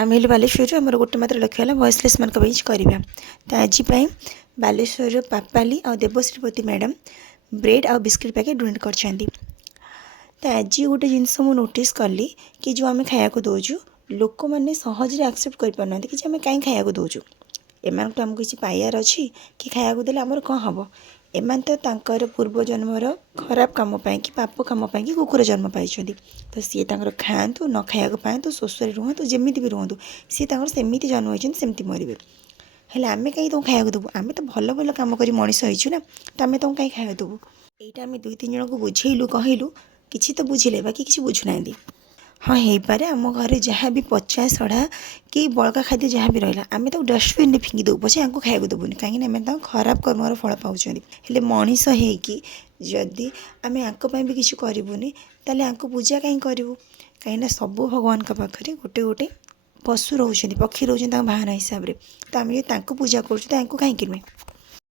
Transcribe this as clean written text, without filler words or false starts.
आम हेल्लु बालेश्वर आमर गोटे मात्र लक्ष्य है वॉइसलेस मान करवा। तो आज बालेश्वर पापाली और देवश्रीपति मैडम ब्रेड और बिस्किट पैकेट डोनेट कर। तो आज गोटे जिनस मुझे नोटिस कली कि जो आम खाया दौचु लोक मैंने सहज एक्सेप्ट कर पाना कि आम कहीं खाया दौचु एम तो आमको किसी पाइबार अच्छी कि खाया देले आमर कौन हम एम तो तांकर पूर्व जन्मर खराब कम कि पाप कम कि कुकुर जन्म पाई तो सी खातु न खाया पातु शोषे रुहतु जमी भी रुहतु सी सेमती जन्म होती सेमती मरवे हेल्ले आम कहीं तुम खाया देवु आम तो भल भल कम कर मनीष होइछु ना तो आम तुम कहीं खाया देवु यहाँ आम दुई तीन जन को बुझेलु कहलु किसी तो बुझिले बाकी किसी बुझुना। हाँ हो पारे आम घर जहाँ भी पचा सड़ा कि बड़का खाद्य जहाँ भी रहा आम तो डस्टबिन में फिंगी देव पचे खाया देवुनि कहीं आम खराब कर्मर फल पाँच हेल्ले मनीष होकि जदि आम भी किसी करूनी ताले आंको पूजा कहीं करूँ कहीं सब भगवान पाखे गोटे गोटे पशु रोच पक्षी रोच बाहन हिसाब से तो आम पूजा करूँ कहीं